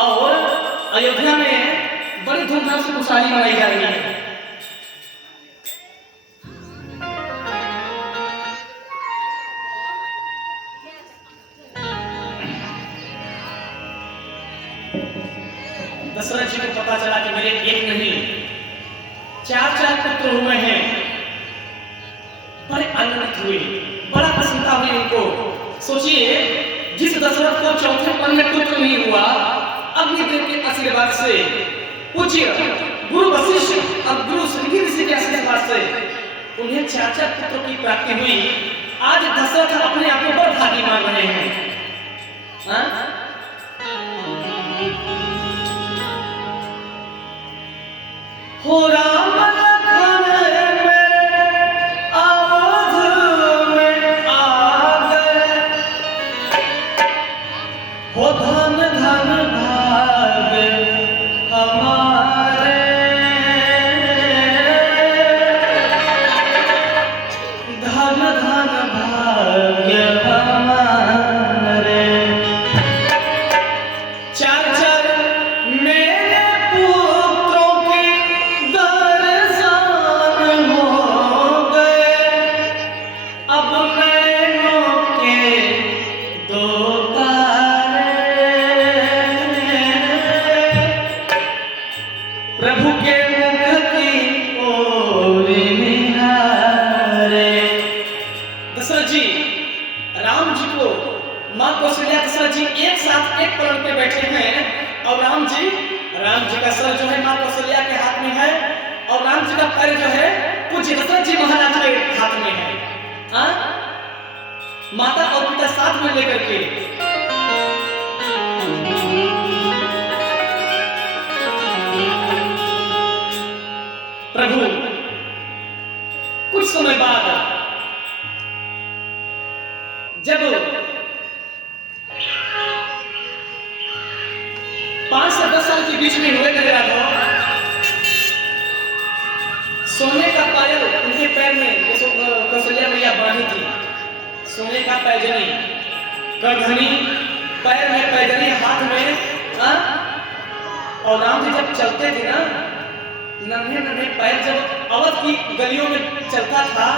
और अयोध्या में बड़ी धूमधाम से खुशहाली मनाई जा रही है। दशरथ जी को पता चला कि मेरे एक नहीं चार पुत्र हुए हैं। बड़े आनंदित हुए, बड़ा प्रसन्नता हुई उनको। सोचिए, जिस दशरथ को चौथे पन में पुत्र नहीं हुआ, अग्निदेव के आशीर्वाद से, पूज्य गुरु वशिष्ठ और गुरु श्रृंगी ऋषि के आशीर्वाद से उन्हें चार पुत्रों की प्राप्ति हुई। आज दशरथ अपने आप को बड़ा भागी मान रहे हैं। हो राम राम जी का सर जो है मां कौशल्या के हाथ में है और राम जी का पैर जो है पूज्य दशरथ जी महाराज के हाथ में है। माता और पिता साथ में लेकर के प्रभु कुछ समय बाद जब 5 से 10 साल के बीच में हुए थे राघव, सोने का पायल उनके पैर में कौशल्या मैया बांधी थी। सोने का पैजनी, करधनी, पैर में पैजनी, हाथ में और राम जी जब चलते थे ना, नन्हे नन्हे पैर जब अवध की गलियों में चलता था,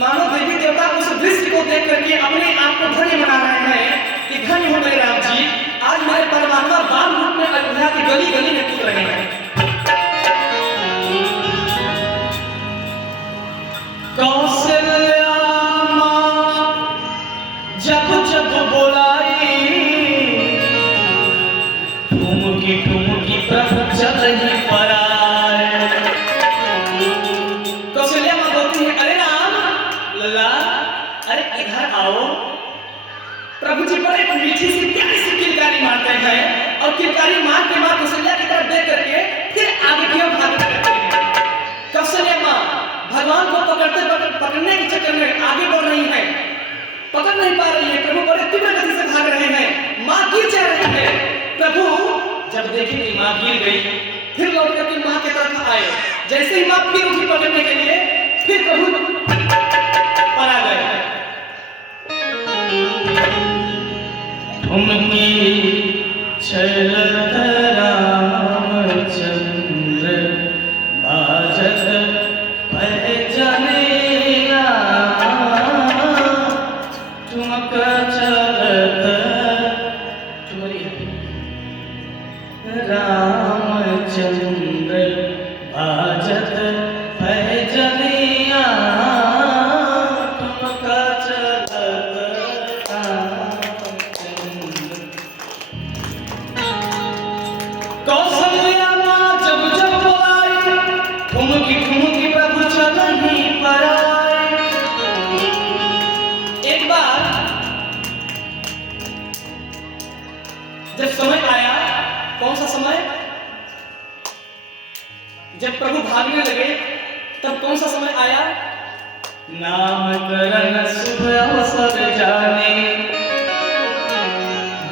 मानो देवी देवता उस दृश्य को देख करके अपने आप को धन्य बना रहे हैं कि धन्य हो गए राम जी, आज मेरे परमात्मा बाल रूप में अयोध्या की गली गली में कूद रहे हैं। कौशल्या मां जब जब बोलाई, ठुमकी ठुमकी प्रभु चल ही पराए। कौशल्या मां बोलती है, अरे राम लल्ला, अरे इधर आओ। प्रभु जी बड़े मीठी सी प्यारी सी किलकारी मारते हैं और किलकारी मार के मां कौशल्या की तरफ देख करके फिर आगे की ओर भागते रहते हैं। कौशल्या मां भगवान को पकड़ने के चक्कर में आगे बढ़ रही है, पकड़ नहीं पा रही है। प्रभु बड़े तीव्र गति से भाग रहे हैं, मां गिर जा रही है। प्रभु जब देखे कि मां गिर गई, फिर लौट करके मां की तरफ आए। जैसे ही मां फिर उठी पकड़ने के लिए, फिर प्रभु पड़ा गए। उनकी चलत रामचंद्र बाजत पैजनिया, ठुमक चलत रामचंद्र बाजत पैजनिया, ठुमक चलत कौशल्या मां जब जब बोलाई, ठुमकी ठुमकी प्रभु चल ही पराए। एक बार जब समय आया, कौन सा समय? जब प्रभु भागने लगे तब कौन सा समय आया? नामकरण शुभ अवसर जाने,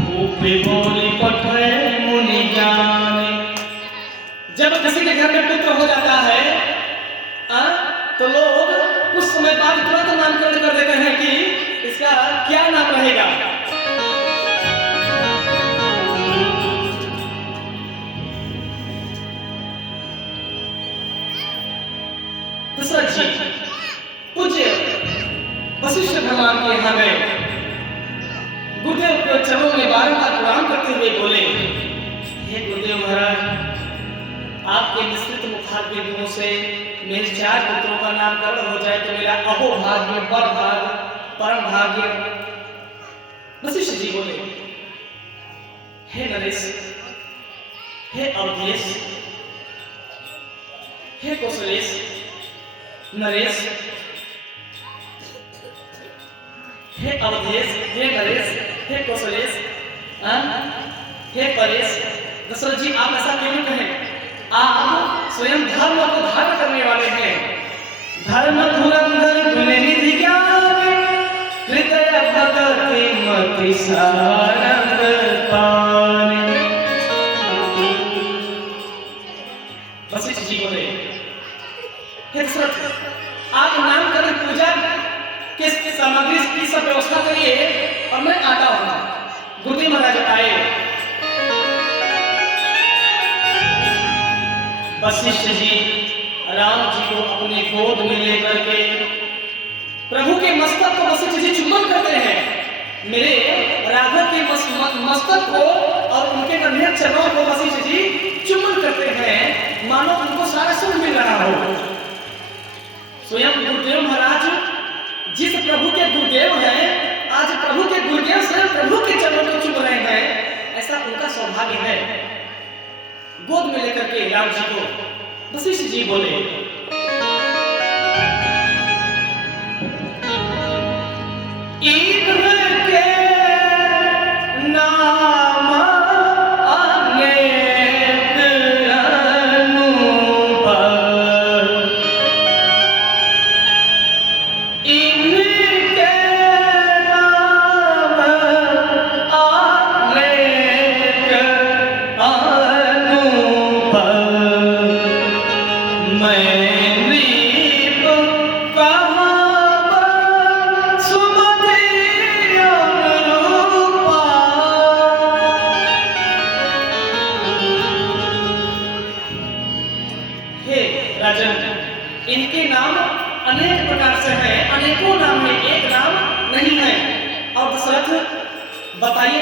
भूपि बोली पठे मुनि ज्ञाने। जब किसी के घर में पुत्र हो जाता है तो लोग कुछ समय बाद तुरंत नामकरण कर देते हैं कि इसका क्या नाम रहेगा। हनुमान के यहाँ गए। गुरुदेव के चरणों में बारंबार प्रणाम करते हुए बोले, हे गुरुदेव महाराज, आपके मिश्रित मुखार बिंदुओं से मेरे 4 पुत्रों का नामकरण हो जाए तो मेरा अहोभाग्य, बड़भाग्य, परम भाग्य। वशिष्ठ जी बोले, हे नरेश, हे अवधेश, हे कौशलेश, नरेश, हे अवधेश, हे नरेश, हे कौशलेश, हे परेश। दशरथ जी, आप ऐसा क्यों नहीं कहें? आप स्वयं धर्म को धारण करने वाले हैं। धर्म धुरंधर गुणनिधि ज्ञान, हृदय भगति मति सारंग पान। वशिष्ठ जी बोले, हे दशरथ, आप नामकरण पूजा के सामग्री की सब व्यवस्था करिए और मैं आता हूं। गुरुदेव महाराज आए। वशिष्ठ जी राम जी को अपने गोद में लेकर के प्रभु के मस्तक को वशिष्ठ जी चुंबन करते हैं। मेरे राघव के मस्तक को और उनके गंभीर चरणों को वशिष्ठ जी चुंबन करते हैं, मानो उनको सारा सुख मिल रहा हो। स्वयं गुरुदेव महाराज जिस प्रभु के गुरुदेव हैं, आज प्रभु के गुरुदेव से प्रभु के चरणों को चुम रहे हैं, ऐसा उनका सौभाग्य है। गोद में लेकर के राम जी को वशिष्ठ जी बोले, इनके नाम अनेक अनुभव, इनके नाम अनेक अनुभव, मैं नीप कहाँ सुमति अनुरूपा। हे राजन, इनके नाम अनेक प्रकार से हैं, अनेकों नाम है, एक नाम नहीं है। और दशरथ बताइए,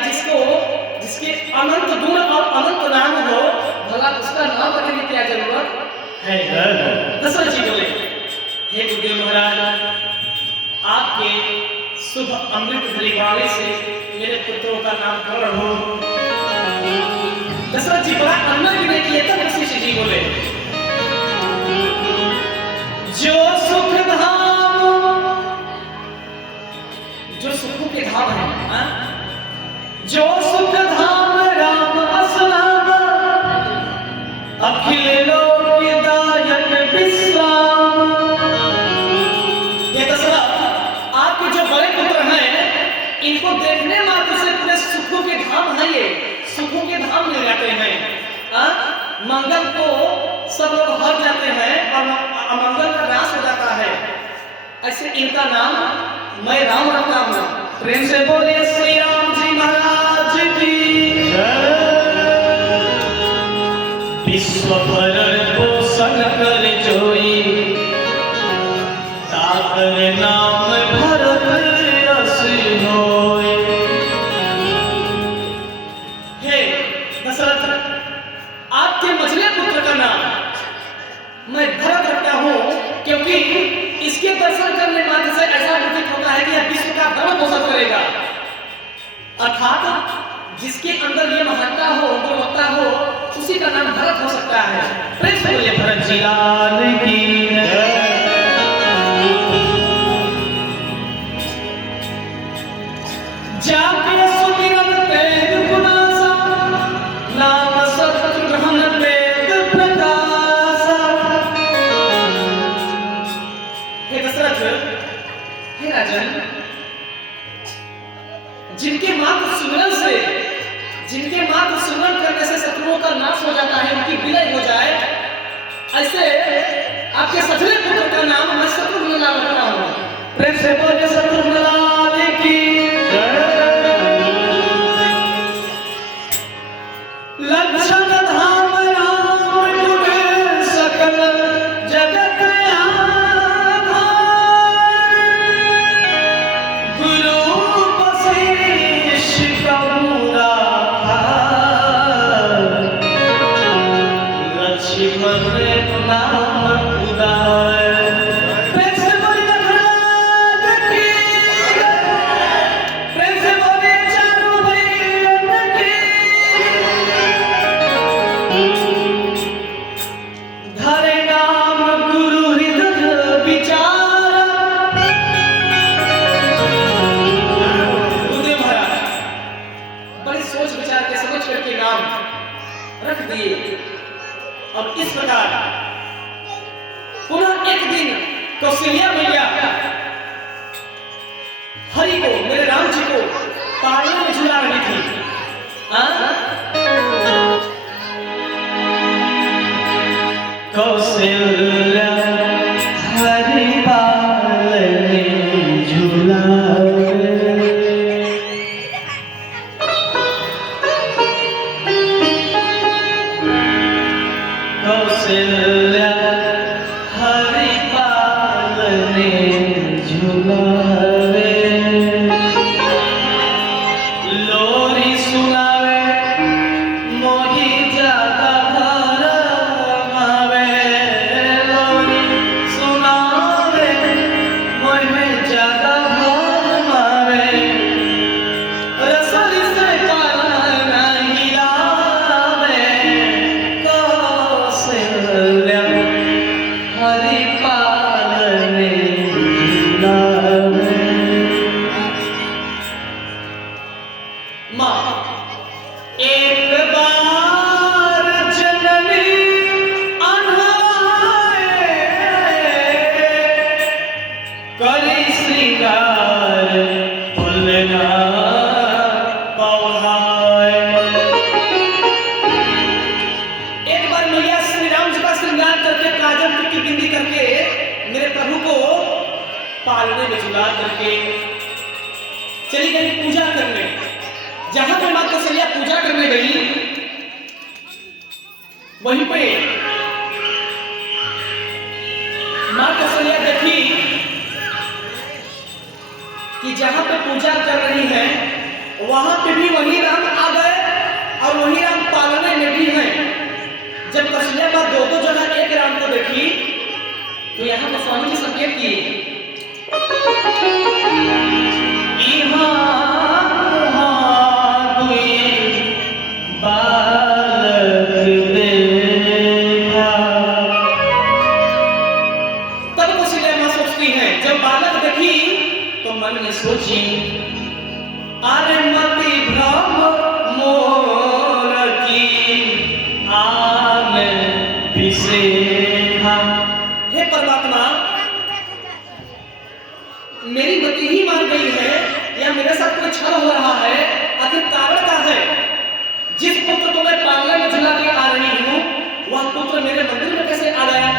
जिसके अनंत गुण और अनंत नाम हो, भला उसका नाम रखने की क्या जरूरत है? दशरथ जी बोले, हे गुरुदेव महाराज, आपके शुभ अमृत भरी वाणी से मेरे पुत्रों का नामकरण हो। दशरथ जी बड़ा अन्ना भी नहीं किए, तब वशिष्ठ जी बोले, जो सुख धाम, जो सुखों के धाम है, जो सुख धाम राम असनाम, अखिल लोकदायक विश्राम। ये दशरथ, आपके जो बड़े पुत्र हैं, इनको देखने मात्र से पूरे सुखों के धाम है, ये सुखों के धाम मिल जाते हैं। मंगल को सब लोग हर जाते हैं और अमंगल का नाश हो जाता है। ऐसे इनका नाम मैं राम रखता हूँ। प्रेम से बोलिए श्री राम जी महाराज की जय। विश्व भरण पोषण कर जोई, ताकर नाम भरत यश होय। हे दशरथ, आपके मझले पुत्र का नाम मैं भरत रखता हूँ, क्योंकि इसके दर्शन करने मात्र से ऐसा प्रतीत होता है कि यह विश्व का भरण पोषण करेगा। अर्थात जिसके अंदर ये महत्ता हो, गुणवत्ता हो, उसी का नाम भरत हो सकता है। प्रेम से बोलिए भरत जी लाल की जय। जाके सुमिरन तेज गुनासा, नाम शत्रुघ्न वेद प्रकाशा। हे दशरथ, हे राजन, जिनके मात्र सुमिरन करने से शत्रुओं का नाश हो जाता है, उनकी विलय हो जाए, ऐसे आपके सजले पुत्र का नाम मैं शत्रुघ्न नाम रखता हूँ। प्रेम से बोलिए शत्रुघ्न लाल की जय। लक्षण धाम राम गुण सकल जगत आधार, रख दिए। अब इस प्रकार पुनः एक दिन कौशल्या मैया हरि को, मेरे राम जी को पालने में झुला रही थी। कौशल्या हरि पालने झुलावे, कौशल्या हरि पालने झुलावे, लोरी सुनावे मोही जाता भरमावे, लोरी सुनावे मोही जाता भरमावे, रसोई से पालना हिलावे, कौशल्या हरि पालने झुलावे। माँ एक बार जननी अनहाए, करी श्रृंगार फुलना पौधाए, एक बार मैया श्री राम जी का श्रृंगार करके काजल की बिंदी करके मेरे प्रभु को पालने में झुला करके चली गई पूजा करने। जहां पर मां कौशल्या पूजा करने गई, वहीं पे मां कौशल्या देखी कि जहां पे पूजा कर रही है वहां पे भी वही राम आ गए और वही राम पालने में भी हैं। जब कौशल्या मां दो जगह एक राम को देखी तो यहाँ पर स्वामी जी संकेत किए, मन में सोची अरे मति भ्रम मोर की आन विषेखा। हे परमात्मा, मेरी मति ही मान गई है या मेरे साथ कोई छल हो रहा है? आखिर कारण क्या है? जिस पुत्र को मैं पालने में झुला के आ रही हूँ वह पुत्र मेरे मंदिर में कैसे आ गया?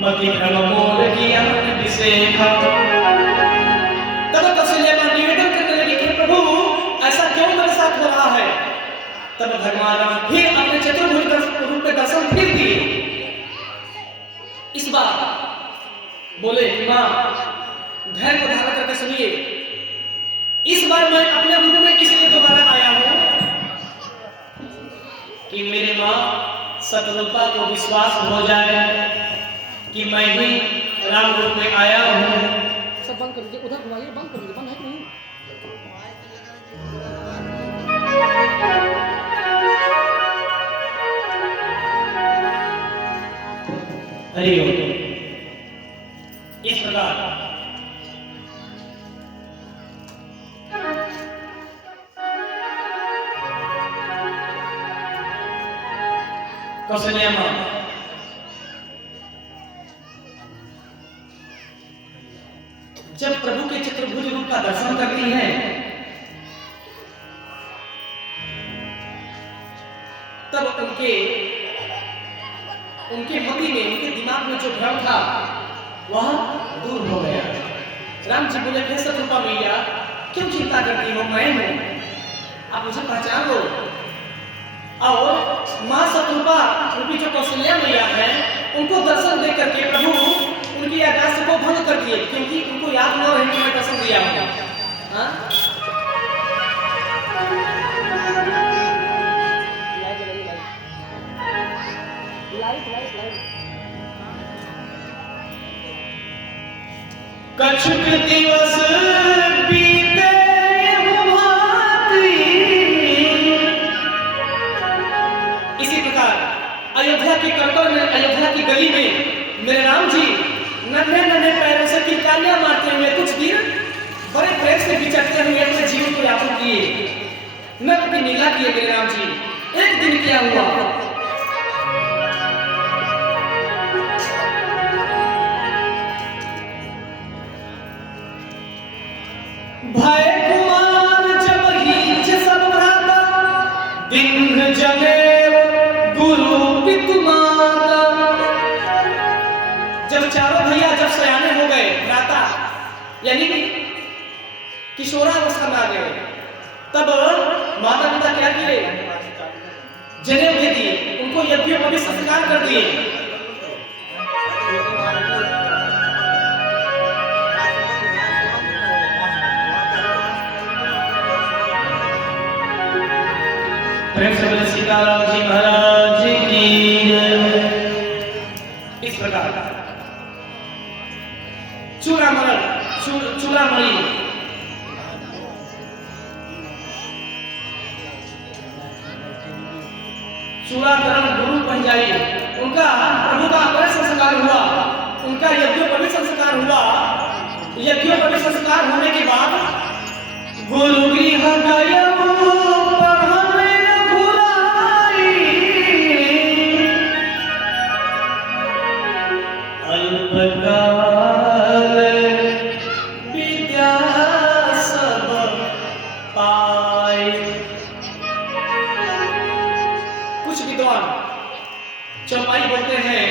मति भ्रम मोर की आन विषेखा। तब कौशल्या मां निवेदन करने लगी कि प्रभु ऐसा क्यों मेरे साथ हो रहा है? तब भगवान राम फिर अपने चतुर्भुज रूप में दर्शन फिर दिए। इस बार बोले कि मां धैर्य को धारण करके सुनिए, इस बार मैं अपने रूप में इसलिए दोबारा आया हूं कि मेरे मां सतरूपा को विश्वास हो जाए कि मैं भी राम रूप में आया हूं। सब बंद कर दीजिए, उधर घुमाइए, बंद कर दीजिए, बंद है कि नहीं? हरिओम। इस प्रकार कौशल्या मां जब प्रभु के चतुर्भुज रूप का दर्शन करती हैं तब उनके मति में, उनके दिमाग में जो भ्रम था वह दूर हो गया। राम जी बोले, हे सतरूपा मैया, क्यों चिंता करती हो? मैं हूं, आप मुझे पहचान लो। और मां सतरूपा रूपी जो कौशल्या मैया है उनको दर्शन दे करके प्रभु उनकी यादाश्त को भंग कर दिए, क्योंकि उनको याद न रहे कि मैं दर्शन दिया हूं। कछुक दिवस बीते भांति। इसी प्रकार अयोध्या की कड़कड़ में, अयोध्या की गली में मेरे राम जी नन्हे नन्हे पैरों से किलकारियां मारते हुए कुछ दिन बड़े प्रेम से विचरते हुए अपने जीवन को यापन किए। नर की नीला किए मेरे राम जी। एक दिन क्या हुआ, सयाने हो गए, भ्राता यानी कि किशोरावस्था में आ गए, तब माता पिता क्या किए? जनेऊ दे दिए, उनको यज्ञोपवीत संस्कार कर दिए। प्रेम से बोले सीताराम जी महाराज की जय। इस प्रकार चूड़ामणि चूड़ाकरण गुरु पंजाई, उनका प्रभु का अपने संस्कार हुआ, उनका यज्ञोपवीत संस्कार हुआ। यज्ञोपवीत संस्कार होने के बाद गुरु गृह गया विद्या सब पाए। कुछ विद्वान चौपाई बोलते हैं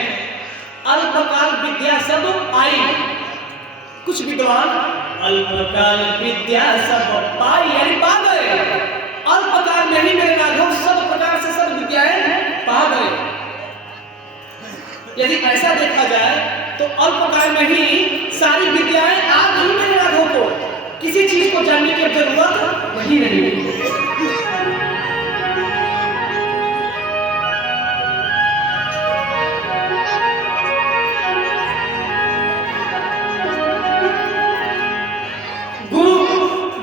अल्पकाल विद्या सब आई, कुछ विद्वान अल्पकाल विद्या सब पाई यानी पा गए। अल्पकाल में ही मेरे राघव सब प्रकार से सब विद्याएं पा गए। यदि ऐसा देखा जाए तो अल्पकाल में ही सारी विद्याएं आ गई मेरे राघव को, किसी चीज को जानने की जरूरत नहीं रही। गुरु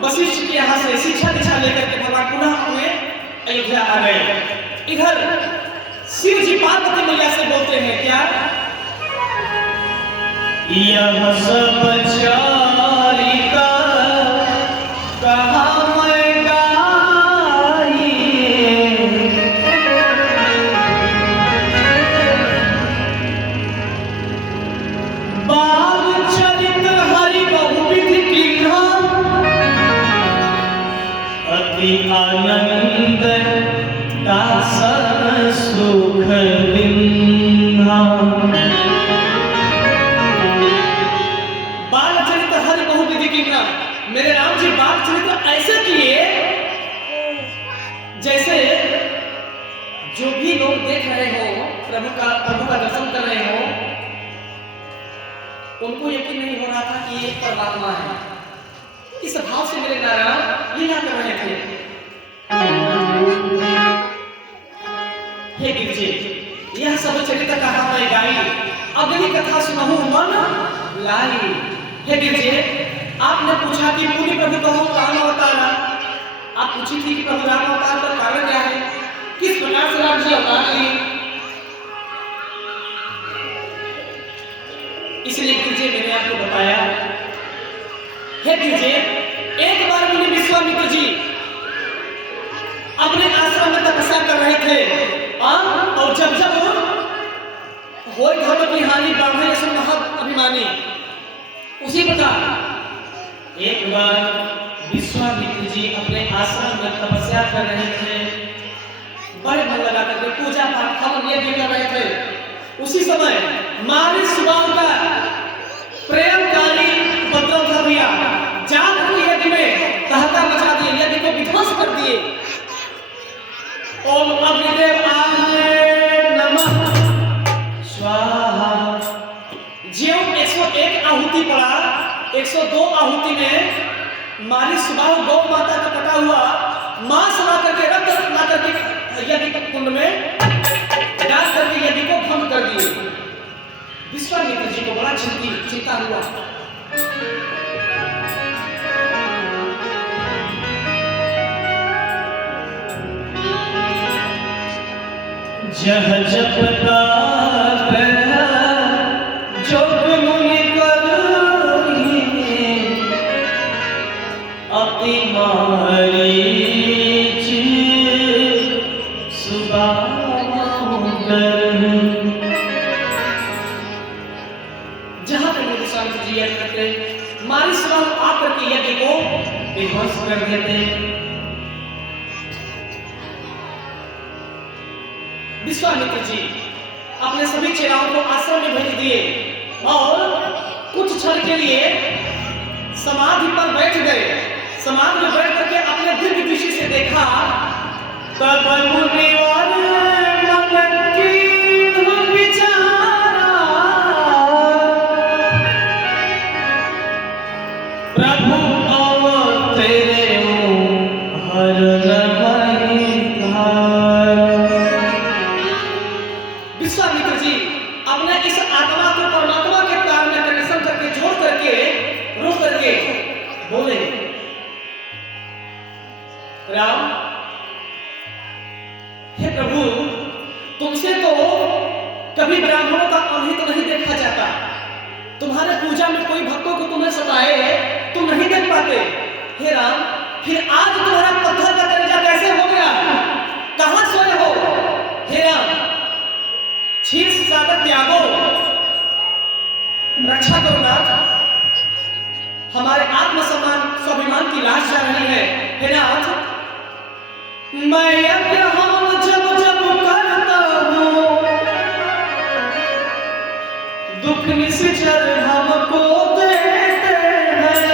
वशिष्ठ के यहाँ से शिक्षा दीक्षा लेकर के भगवान पुनः अपने अयोध्या आ गए। इधर शिव जी पार्वती मैया से बोलते हैं क्या? यह सब चारिका कहाँ मैं गाई, बाल चरित हरि बहुविध कीन्हा, अति आनंद दासन सुख दिन्हा। बाल चरित्र हरि बहुविधि कीन्हा, मेरे राम जी बाल चरित्र ऐसे किए जैसे जो भी लोग देख रहे हो, प्रभु का दर्शन कर रहे हो, उनको यकीन नहीं हो रहा था कि ये परमात्मा है। इस भाव से मेरे नारायण लीला कर रहे थे। हे गिरजे, यह सब चरित्र कहा मैं गाई, अगली कथा सुनहु मन लाई। हे गिरजे, आपने पूछा कि मुनि प्रभु कहो राम अवतारा, आप पूछी थी कि प्रभु राम अवतार का कारण क्या है, किस प्रकार से राम जी अवतार लिए। इसलिए गिरजे मैंने आपको बताया। हे गिरजे, एक बार मुनि विश्वामित्र जी अपने आश्रम में तपस्या कर रहे थे, और जब जब होय धर्म की हानि बाढ़े ऐसे महाअभिमानी, उसी प्रकार एक बार विश्वामित्र जी अपने आश्रम में तपस्या कर रहे थे, बड़े मन लगा करके पूजा पाठ हवन यज्ञ कर रहे थे। उसी समय मारी सुबाह का प्रेमकारी उपद्रव कर दिया, जात को यज्ञ में तहका मचा दिए, यज्ञ को विध्वंस कर दिए। ओम अग्निदेव नमः स्वाहा। ज्यों 101 आहुति पड़ा, 102 आहुति में मारी सुबाह गौ माता का कटा हुआ मांस ला करके, रक्त ला करके यज्ञ कुंड में डाल करके यज्ञ को भंग कर दिए। विश्वामित्र जी को बड़ा चिंता हुआ। जह जपता जोग मुनि करोहि, अति मारीच सुबाहुदर। जहां तक विश्वामित्र जी यज्ञ करते, मारी सुबाह आकर के यज्ञ को विध्वंस कर देते। विश्वामित्र जी अपने सभी चेलाओं को आश्रम में भेज दिए और कुछ क्षण के लिए समाधि पर बैठ गए। समाधि में बैठ करके अपने दिव्य दृष्टि से देखा, तब मुनिवर मन कीन्ह विचारा, प्रभु अब तेरे मुँह हर नहीं धारा। विश्वामित्र जी अपने इस आत्मा को परमात्मा के तार में कनेक्शन करके जोड़ करके रोक करके बोले, राम, हे प्रभु, तुमसे तो कभी ब्राह्मणों का अनहित नहीं देखा जाता। तुम्हारे पूजा में कोई भक्तों को तुम्हें सताए तुम नहीं देख पाते। हे राम, फिर आज तुम्हारा पत्थर का कलेजा कैसे हो गया? कहां सोए हो? हे राम, क्षीर सागर त्यागो, रक्षा करो नाथ, हमारे आत्मसम्मान स्वाभिमान की लाश जा रही है। हे नाथ, मैं यज्ञ होम जब जब करता हूँ, दुख निश्चर हमको देते हैं।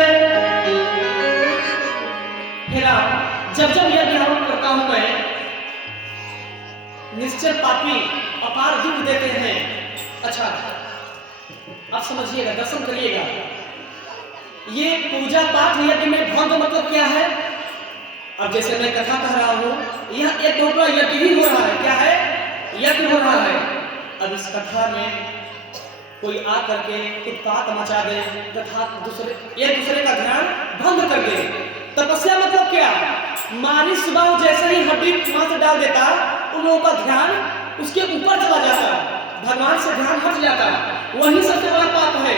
हे राम, जब जब यज्ञ होम करता हूँ मैं, निश्चय पापी अपार दुख देते हैं। अच्छा, आप समझिएगा, दर्शन करिएगा, ये पूजा पाठ यज्ञ में भंग मतलब क्या है? अब जैसे मैं कथा कह रहा हूँ, यह एक टोकरा यज्ञ ही हो रहा है। क्या है? यज्ञ हो रहा है। अब इस कथा में कोई आ करके उत्पात मचा दे तथा एक दूसरे का ध्यान भंग कर दे। तपस्या मतलब क्या? मारी सुबह जैसे ही हड्डी मांस डाल देता, उन लोगों का ध्यान उसके ऊपर चला जाता, भगवान से ध्यान हट जाता, वही सबसे बड़ा पाप है।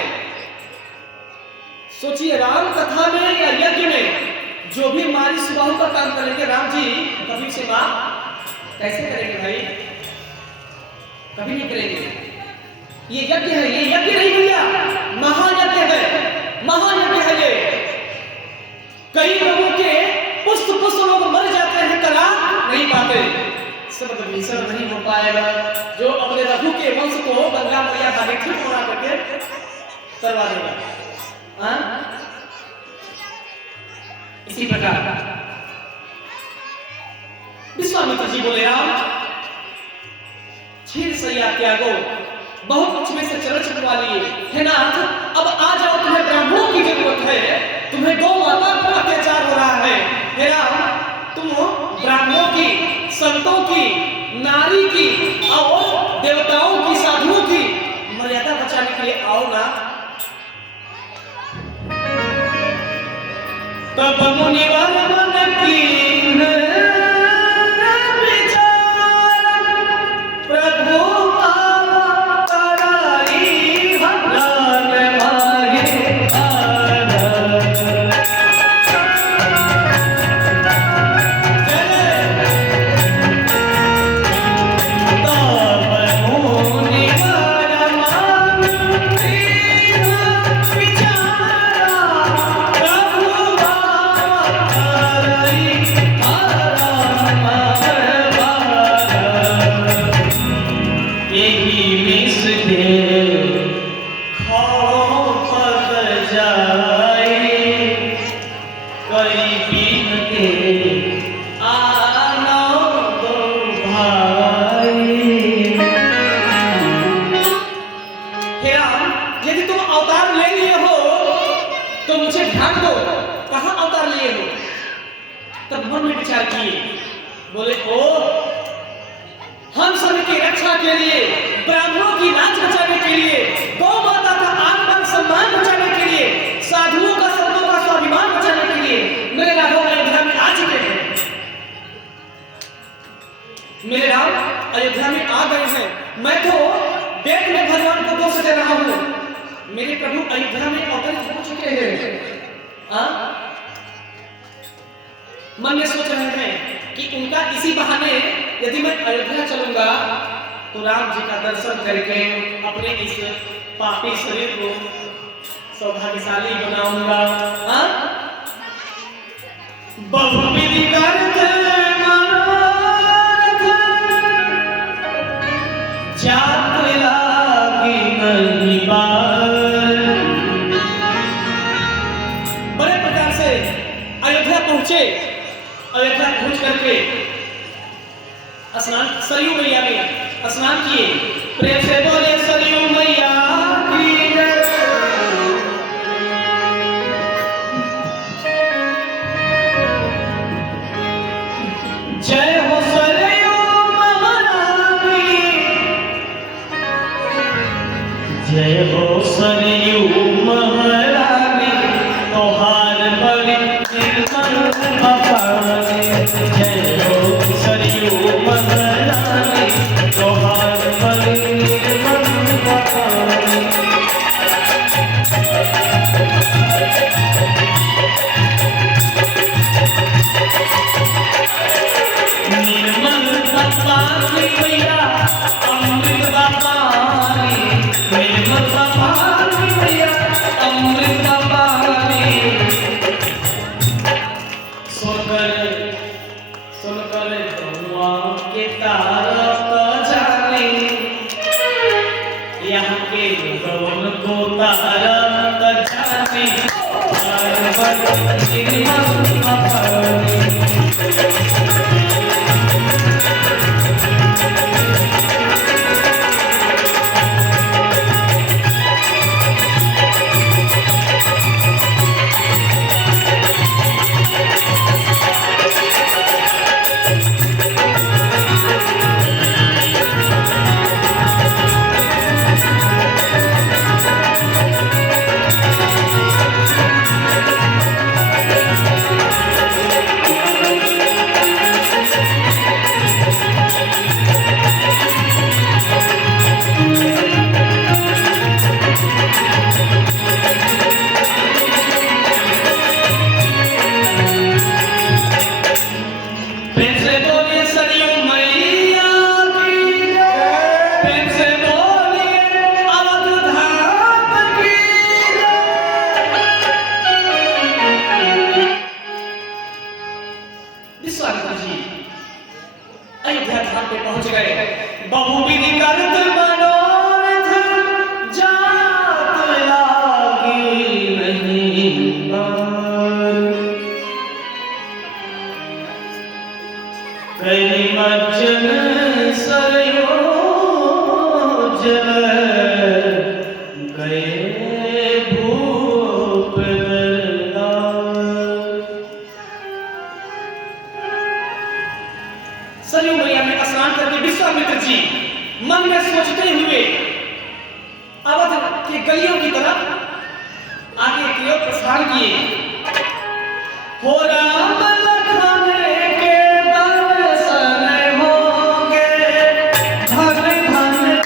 सोचिए, राम कथा में या यज्ञ में जो भी मारी सुबाहु का काम करेंगे, राम जी कभी से बात कैसे करेंगे भाई? कभी नहीं करेंगे। ये यज्ञ है, ये यज्ञ नहीं भैया, महायज्ञ है, महायज्ञ है ये। कई लोगों के पुष्प लोग मर जाते हैं, कला नहीं पाते, सब विसर्जन नहीं हो पाएगा। जो अपने रघु के वंश को गंगा मैया का ठीक बना करके करवा देगा। इसी प्रकार विश्वामित्र जी बोले, राम, क्षीर सैया त्यागो, बहुत कुछ में से चरण छुटवा लिए। है नाथ, अब आ जाओ, तुम्हें ब्राह्मणों की जरूरत है, तुम्हें गौ माता पर अत्याचार हो रहा है। हे राम, तुम ब्राह्मणों की, संतों की, नारी की और देवताओं की, साधुओं की मर्यादा बचाने के लिए आओ नाथ। तब मुनिवर मन कीन्ह विचार, प्रभु अवतारी भगवान माहे आधार। तब मुनिवर मन कीन्ह विचार, यदि तुम अवतार ले लिए हो तो मुझे ध्यान दो, कहां अवतार लिए हो? तब मन में विचार किए, बोले, ओ, हम सभी की रक्षा के लिए, ब्राह्मणों की लाज बचाने के लिए, गौ माता का आत्मान सम्मान बचाने के लिए, साधुओं का, संतों का स्वाभिमान बचाने के लिए मेरे राघव अयोध्या में आ चुके हैं। मेरे राम अयोध्या में आ गए हैं। मैं तो वेद में भगवान को दोष दे रहा हूं, मेरे प्रभु अयोध्या में अवतरित हो चुके हैं। मन में सोच रहे हैं कि उनका इसी बहाने यदि मैं अयोध्या चलूंगा तो राम जी का दर्शन करके अपने इस पापी शरीर को सौभाग्यशाली बनाऊंगा। बहुविधि करते मनोरथ, जात लागी नहीं पार, के स्नान सरयू मैया में स्नान किए। प्रेम से बोले सरयू मैया की जय। जय हो सरयू महारानी, जय हो सरयू महारानी, तोहार बड़ी निर्मल पानी। जय हो सरयू महारानी, तोहार बड़ी निर्मल पानी। निर्मल पानी मैया अमृत पानी, निर्मल पानी मैया अमृत पानी। सुनकर गौआ के तारा तो जाने, यहाँ के गौन को तारा तो जाने। निर्मल पानी बहुविधि करत मनोरथ, जात लागी नहीं बार। कलिमचन सरयो जल, गए भूप सरयू मैया में स्नान करके विश्वामित्र जी मन में सोचते हुए अवध के गलियों की तरफ आगे की ओर प्रस्थान किए। हो राम लखन के दर्शन होंगे, धन धन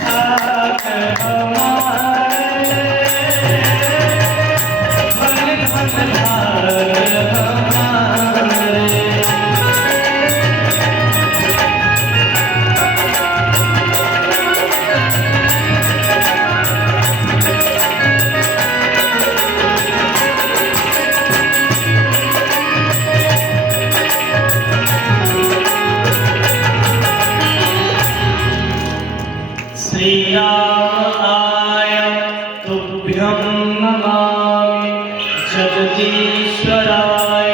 ठाकर हमारे, धन धन ठाकर हमारे। श्री राम आय तुभ्यं नमामि, जगदीश्वराय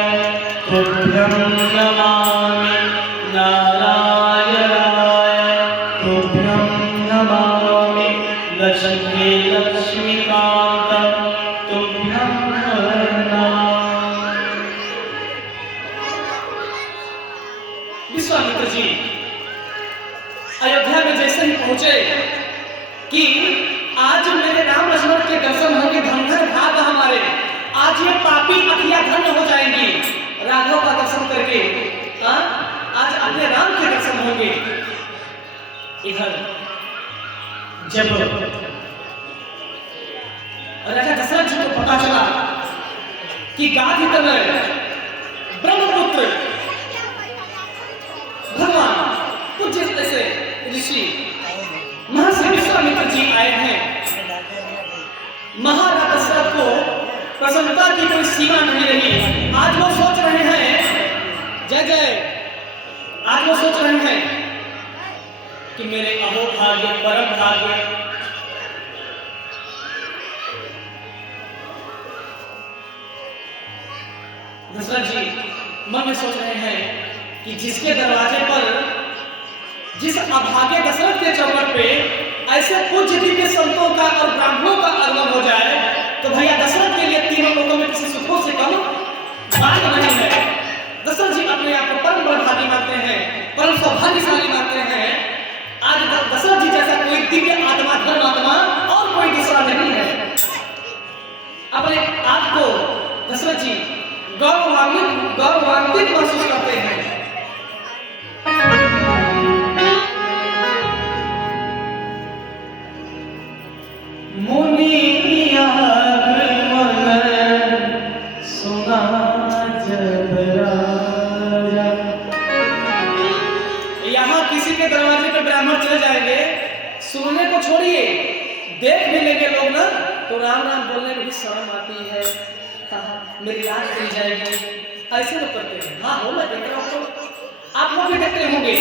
तुभ्यं नमामि, नारायणाय तुभ्यं नमामि, लक्ष्मी लक्ष्मीकांत तुभ्यं नमामि। विश्वामित्र जी अयोध्या में जैसे ही पहुंचे कि आज मेरे राम लक्ष्मण के दर्शन होंगे, धनधन भाग हमारे, आज ये पापी अखियां धन्य हो जाएंगी राघव का दर्शन करके। आज अपने राम के दर्शन होंगे। इधर जब राजा दशरथ जी को पता चला कि गाधी में ब्रह्मपुत्र भगवान पूज्य ऐसे ऋषि महर्षि विश्वामित्र जी आए हैं, महाराज दशरथ को प्रसन्नता की कोई सीमा नहीं रही। आज वो सोच रहे हैं, जय जय, आज वो सोच रहे हैं कि मेरे अहो भाग्य परम भाग्य दशरथ जी मन में सोच रहे हैं कि जिसके दरवाजे पर, जिस अभागे दशरथ के चौकट पे ऐसे पूज्य दिव्य संतों का और ब्राह्मणों का आगमन हो जाए, तो भैया दशरथ के लिए तीनों लोगों में किसी सुखों से कम बात नहीं है। दशरथ जी अपने आप को परम बड़भागी मानते हैं, परम सौभाग्यशाली मानते हैं। आज दशरथ जी जैसा कोई दिव्य आत्मा, धर्मात्मा और कोई दूसरा नहीं है। अपने आप को दशरथ जी गौरवान्वित महसूस करते हैं। यहाँ किसी के दरवाजे पे ब्राह्मण चले जाएंगे, सुनने को छोड़िए, देख भी लेंगे लोग ना, तो राम राम बोलने में भी शर्म आती है, मेरी लाज चली जाएगी, ऐसे लोग करते हैं। हाँ हो, मैं देख रहा हूँ, तो आप लोग भी देखते होंगे,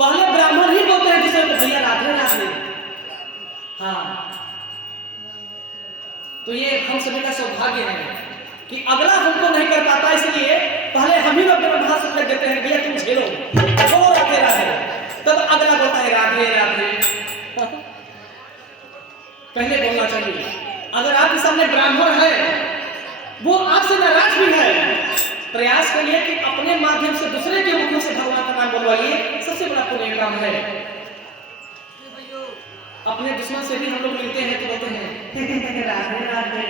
पहले ब्राह्मण ही बोलते हैं दूसरे को भैया राधे राधे। हाँ, तो ये हम सभी का सौभाग्य है कि अगला हमको नहीं कर पाता, इसलिए पहले हम ही लोग भाषा से फेंक देते हैं, भैया तुम झेलो, तो राधे राधे, तब अगला बोलता है राधे राधे। पहले बोलना चाहिए। अगर आपके सामने ब्राह्मण है, वो आपसे नाराज भी है, प्रयास करिए कि अपने माध्यम से दूसरे के मुखों से भगवान का नाम बोलवाइए, सबसे बड़ा पुण्य काम है। अपने दुश्मन से भी हम लोग मिलते हैं तो बोलते हैं राधे राधे,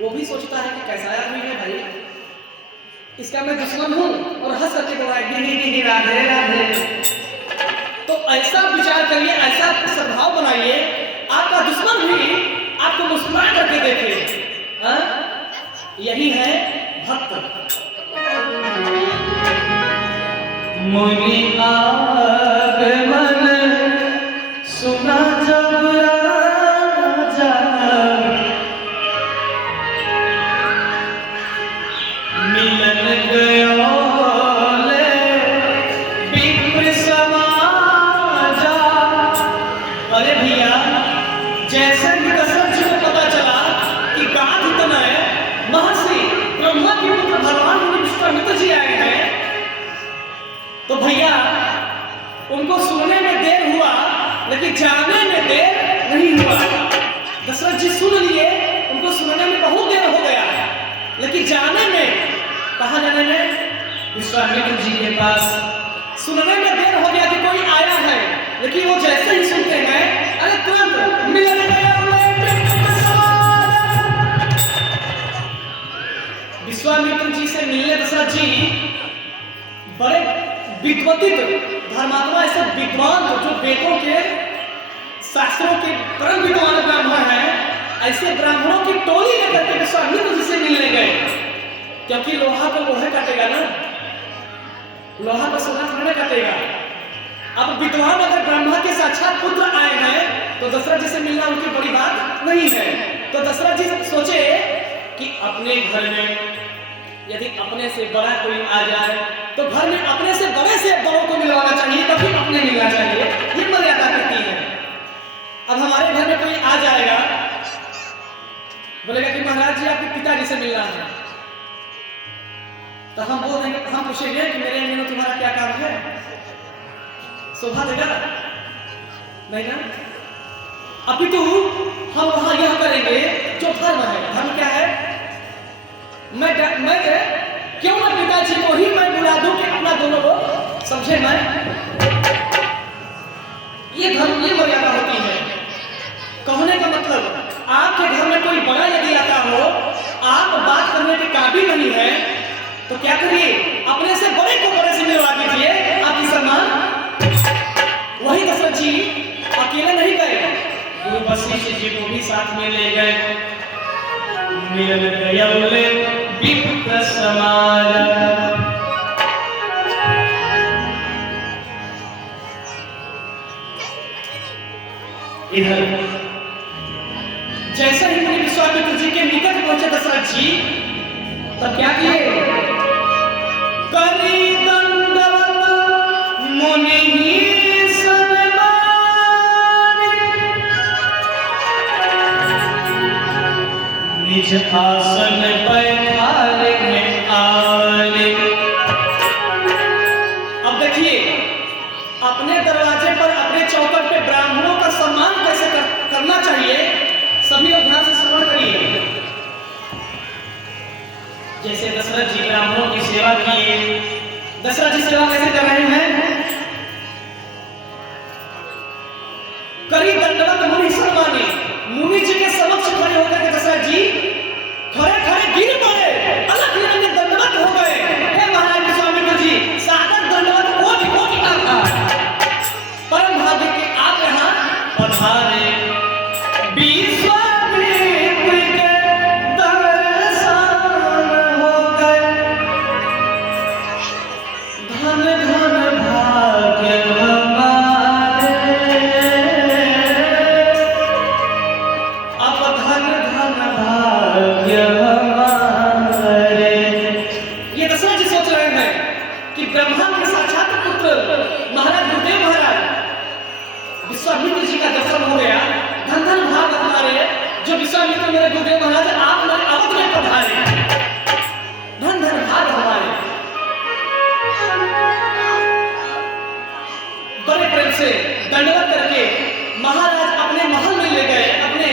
वो भी सोचता है कि कैसा आदमी है भाई, इसका मैं दुश्मन हूँ, और हंस करके बोलाए राधे राधे। तो ऐसा विचार करिए, ऐसा स्वभाव बनाइए, आपका दुश्मन भी आपको मुस्कुरा करके देखे। यही है भक्त। मुनि आगमन सुना जब राजा, मिलन गयो ले विप्र समाजा। अरे भैया, जैसे कि दशरथ जी को पता चला कि गांधी तनय महर्षि ब्रह्मा के पुत्र भगवान विश्वामित्र जी आए हैं, तो भैया उनको सुनने में देर हुआ, लेकिन जाने में देर नहीं हुआ। दशरथ जी सुन लिए, उनको सुनने में बहुत देर हो गया, लेकिन जाने में, कहाँ जाने में? विश्वामित्र जी के पास। सुनने में देर हो गया कि कोई आया है, लेकिन वो जैसे ही सुनते हैं, अरे तुरंत मिलने गया। विश्वामित्र जी से मिलने दशरथ जी बड़े विद्वतित धर्मात्मा, ऐसे विद्वान जो वेदों के शास्त्रों के परम विद्वान ब्राह्मण हैं, ऐसे ब्राह्मणों की टोली लेकर के विश्वामित्र जी से मिलने गए, क्योंकि लोहा को लोहे काटेगा ना, लोहा को सोना थोड़ा काटेगा। अब विद्वान अगर ब्रह्मा के साक्षात पुत्र आए हैं, तो दशरथ जी से मिलना उनकी बड़ी बात नहीं है। तो दशरथ जी सोचे कि अपने घर में यदि अपने से बड़ा कोई आ जाए, तो घर में अपने से बड़ों को मिलवाना चाहिए, तभी अपने मिलना चाहिए, ये मर्यादा कहती है। अब हमारे घर में कोई आ जाएगा, बोलेगा कि महाराज जी आपके पिताजी से मिलना है, तो हम बोल देंगे, हम पूछेंगे कि मेरे अंगने में तुम्हारा क्या काम है? शोभा देगा नहीं ना? अपितु हम वहां यह करेंगे जो धर्म है। धर्म क्या है? मैं क्यों ना पिताजी को ही मैं बुला दूं कि अपना दोनों को समझे। मैं ये धर्म, ये मर्यादा होती है। कहने का मतलब, आपके घर में कोई बड़ा यदि आता हो, आप बात करने के काबिल नहीं है, तो क्या करिए, अपने से बड़े को बड़े से मिलवा दीजिए, आपकी सम्मान। वही दशरथ जी अकेले नहीं गए, गुरु वशिष्ठ जी को भी साथ में ले गए। मिलन गयौले विप्र समाजा। इधर जैसे ही मुनि विश्वामित्र जी के निकट पहुंचे दशरथ जी, तब क्या किए? करी दंडवत मुनि निज आसन पर आने करना चाहिए। सभी लोग ध्यान से श्रवण करिए। जैसे दशरथ जी ब्राह्मणों की सेवा किए, दशरथ जी सेवा कैसे कर रहे हैं? करी दंडवत मुनि सम्मानी, मुनि जी के समक्ष खड़े होकर के दशरथ जी खड़े खड़े गिर पड़े, अलग ही में दंडवत हो गए। हे महाराज विश्वामित्र जी, सादर दंडवत कोटि कोटि का था। परम भाग्य के आप यहाँ पधारे विश्वामित्र के दर्शन हो गए। धन धन भाग्य हमारे, अब धन धन भाग्य हमारे। ये दशरथ जी सोच रहे हैं कि ब्रह्मा के साक्षात पुत्र महाराज गुरुदेव महाराज विश्वामित्र जी का दर्शन हो गया। धन धन भाग हमारे, जो विश्वामित्र मेरे गुरुदेव महाराज आप मेरे अवध में पधारे। धन धन भाग हमारे। बड़े प्रेम से दंडवत करके महाराज अपने महल में ले गए, अपने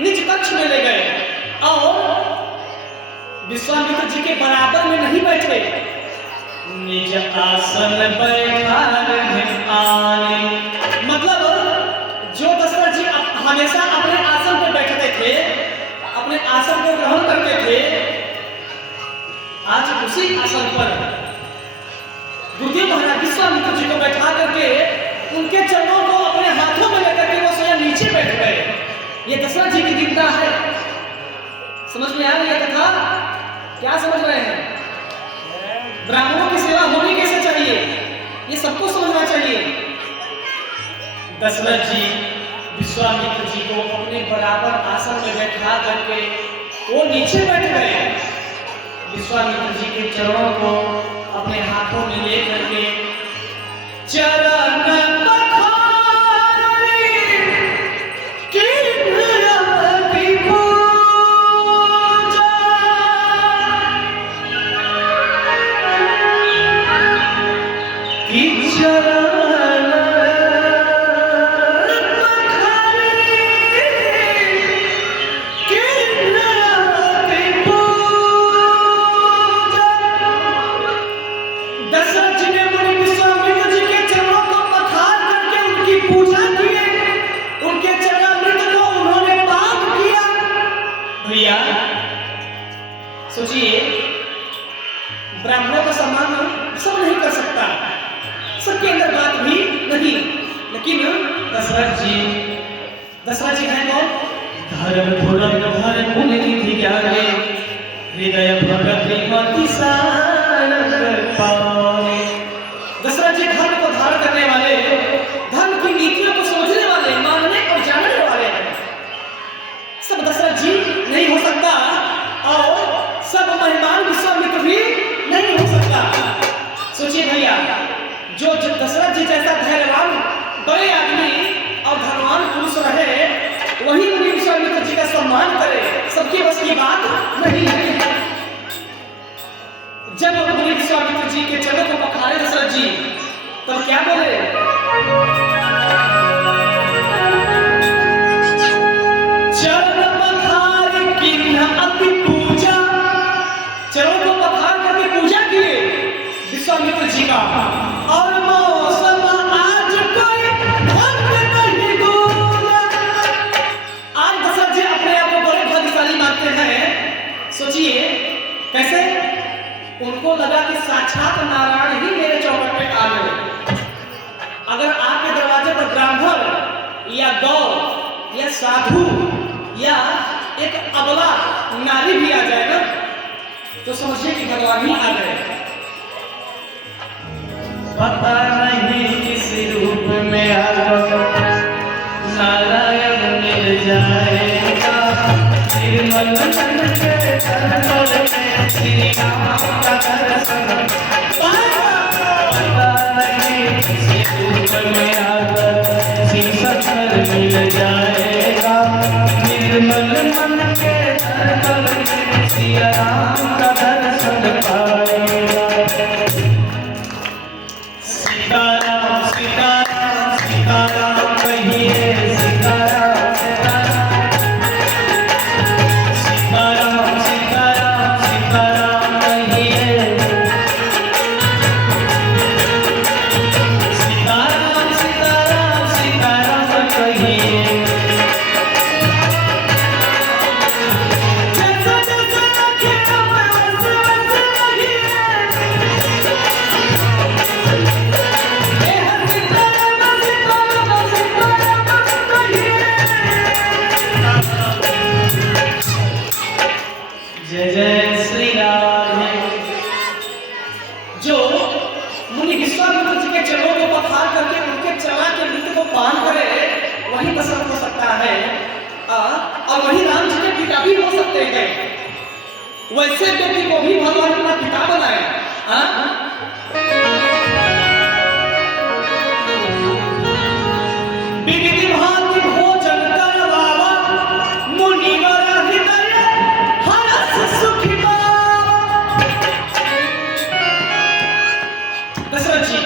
निज कक्ष में ले गए और विश्वामित्र जी के बराबर में नहीं बैठे। निज आसन बैठार आने, मतलब जो दशरथ जी हमेशा अपने आसन पर बैठते थे, अपने आसन को ग्रहण करते थे, आज उसी आसन पर गुरुदेव महाराज विश्वामित्र जी को बैठा करके उनके चरणों को अपने हाथों में लेकर के वो स्वयं नीचे बैठ गए। ये दशरथ जी की दिव्यता है। समझ में आ रही है कथा? क्या समझ रहे हैं? ब्राह्मणों की सेवा होनी कैसे चाहिए, ये सबको समझना चाहिए। दशरथ जी विश्वामित्र जी को अपने बराबर आसन में बैठा करके वो नीचे बैठ गए। विश्वामित्र जी के चरणों को अपने हाथों में ले करके चरण पखारी किन्हरति पूजा, कि चरण पखारी किन्हरति पूजा। दशरथ जी ने मुनि विश्वामित्र जी के चरणों को पखार करके उनकी पूजा किए, उनके चरणामृत को उन्होंने पान किया। भैया सोचिए, ब्राह्मणों का सम्मान सब नहीं कर सकता, सबके अंदर बात भी नहीं, लेकिन दशरथ जी हैं कौन? धर्म धुरम धर कुल निधि ज्ञाने, हृदय भगति मति सारंग पावे। दशरथ जी धर्म को धारण करने वाले, धर्म की नीतियों को समझने वाले, मानने और जानने वाले हैं। सब दशरथ जी नहीं हो सकता और सब महिमान विश्वामित्र भी नहीं हो सकता। सोचिए भैया, जो दशरथ जी जैसा धैर्यवान बड़े आदमी और धनवान पुरुष रहे, वही मुनि विश्वामित्र जी का सम्मान करे, सबके बस की बात नहीं है। जब मुनि विश्वामित्र जी के चरणों को पखारे दशरथ जी, तब क्या बोले? चरण पखार किन्हरति पूजा, चरणों को पखार करके पूजा किए विश्वामित्र जी का। और मौसम आज कोई भंग नहीं दूजा। आज दशरथ जी अपने आप को बड़े भाग्यशाली मानते हैं। सोचिए कैसे? उनको लगा कि साक्षात नारायण ही मेरे चौखट पे आ गए। अगर आपके दरवाजे पर ब्राह्मण या गौ या साधु या एक अबला नारी भी आ जाए ना, तो समझिए कि भगवान ही आ गए। पता नहीं किस रूप में आकर नारायण मिल जाएगा, निर्मल मन के तरल में श्री राम का दर्शन। पता नहीं किस रूप में आकर श्री सत्संग मिल जाएगा, निर्मल मन के तरल में श्री राम का दर्शन पाएगा। सीताराम सीताराम सीताराम कहिए, सीताराम सीताराम वही राम जी के पिता भी हो सकते हैं। वैसे व्यक्ति को भी भगवान अपना पिता बनाया। हाँ? विधि भांति भोजन करवावा, मुनिवर हृदय हरस सुखी पावा। दशरथ जी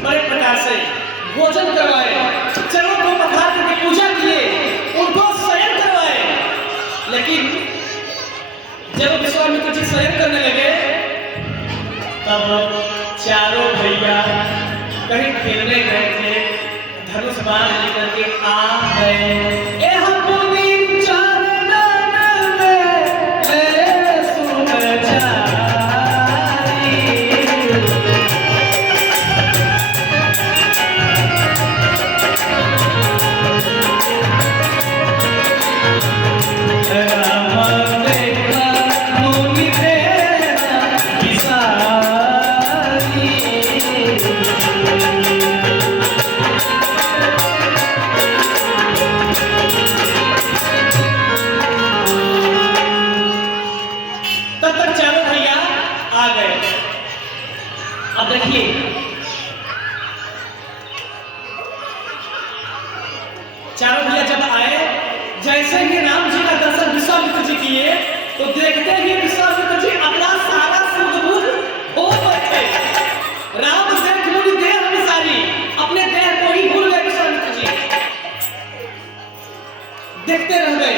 बड़े प्रकार से भोजन करवाए, चरणों को पखार करके पूजा किए, उनको शयन करवाए। लेकिन जब विश्वामित्र जी शयन करने लगे तब चारों भैया कहीं खेलने गए थे, धनुष बाण लेकर के आ गए। अब देखिए चारों भैया जब आए, जैसे ही राम जी का दर्शन विश्वामित्र जी किए तो देखते ही विश्वामित्र जी अपना सारा सुध-बुध हो बैठे। राम देख मुनि देह में सारी अपने देह को ही भूल गए। विश्वामित्र जी देखते रह गए।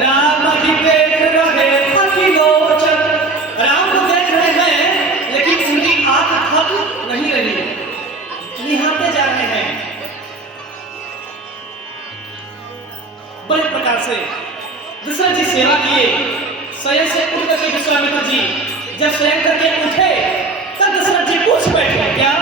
राम ही देख रहे अतिलोचन, राम को देख रहे हैं लेकिन उनकी आंख थक नहीं रही, निहारते जा रहे हैं। बड़े प्रकार से दशरथ जी सेवा किए। शयन से उठ करके विश्वामित्र जी जब शयन करके उठे तब दशरथ जी पूछ बैठे, क्या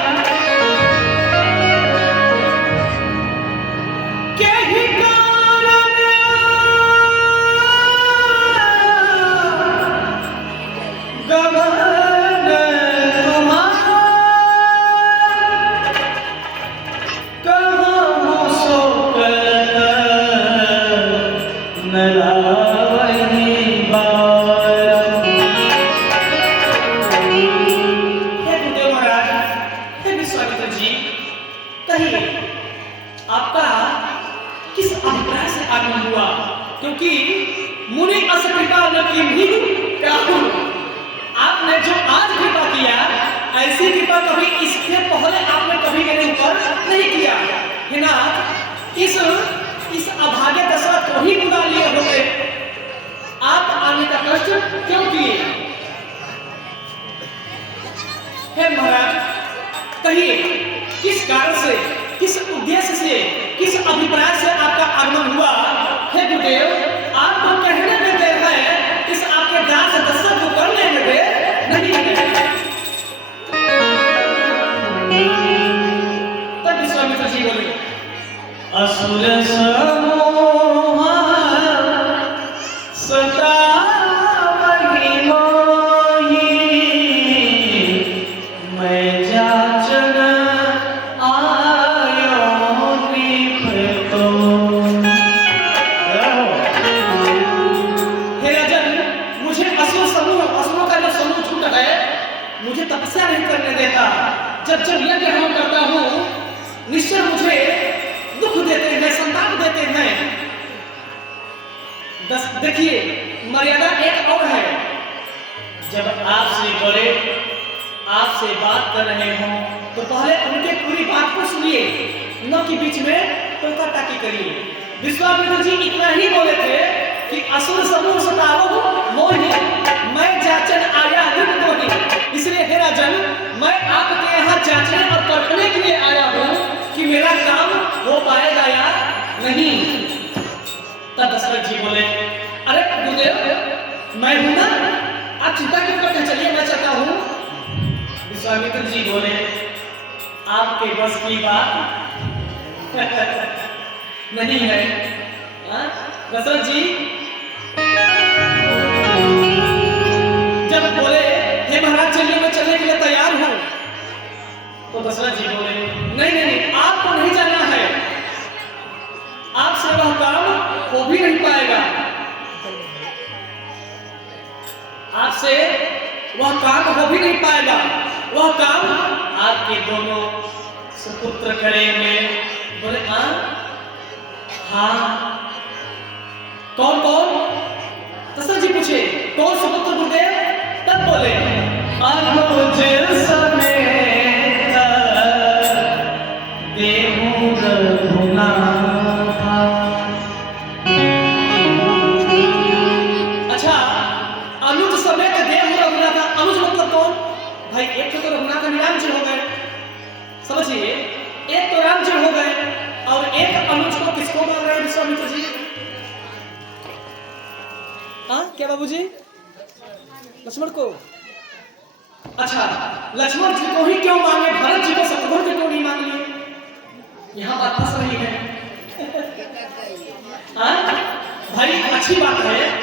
आपका किस अभिप्राय से आगमन हुआ? क्योंकि मुनि असकृपा न किन्हीं काहू, आपने जो आज कृपा किया ऐसी कृपा कभी इसके पहले आपने कभी मेरे ऊपर नहीं किया है ना। इस अभागे दशरथ को ही बुला लिए होते, आप आने का कष्ट क्यों किए? हे महाराज कहिए किस कारण से, किस उद्देश्य से, किस अभिप्राय से आपका आगमन हुआ? हे गुरुदेव आपको कहने में देर है, इस आपके दास दशरथ को करने में देर नहीं है। तब विश्वामित्र जी बोले, असुर समूह सतावहि मोहि, मैं जाचन मुझे तपस्या नहीं करने देता। जब जब यज्ञ हम करता हूँ निश्चय मुझे दुख देते हैं, संताप देते हैं। देखिए मर्यादा एक और है, जब आपसे बड़े आपसे बात कर रहे हों तो पहले उनके पूरी बात को सुनिए, न कि बीच में टोका टाकी करिए। विश्वामित्र जी इतना ही बोले थे कि असुर समूह सतावो मोहि, मैं जाचन आया नित मोहि। इसलिए हे राजन मैं आपके यहाँ जांचने और परखने के लिए आया हूँ कि मेरा काम हो पाएगा या नहीं। तब दशरथ जी बोले, अरे गुरुदेव मैं हूं ना, आप चिंता क्यों करते हैं, चलिए मैं चलता हूँ। विश्वामित्र जी बोले, आपके बस की बात नहीं है। दशरथ जी जब बोले हे महाराज चलिए मैं चलने के लिए तैयार हूं, तो दशरथ जी बोले नहीं नहीं नहीं आपको नहीं जाना है, आप सेवा नहीं पाएगा। आपसे वह काम हो भी नहीं पाएगा। वह काम आपके दोनों सुपुत्र करेंगे। बोले हाँ हाँ, कौन कौन? दशरथ जी पूछे कौन सुपुत्र गुरुदेव? तब बोले अनुज समेत देहु रघुनाथा। अच्छा, अनुज समेत देहु रघुनाथा। अनुज मतलब कौन भाई? एक तो रघुनाथ राम जी हो गए, समझिए, एक तो राम जी हो गए और एक अनुज को किसको मांग रहे हैं विश्वामित्र जी? हाँ क्या बाबूजी? लक्ष्मण को। अच्छा, लक्ष्मण जी को ही क्यों मांगे? भरत जी को शत्रुघ्न को क्यों नहीं मांग लिए? यहाँ बात फंस रही है। हाँ भाई, अच्छी बात है।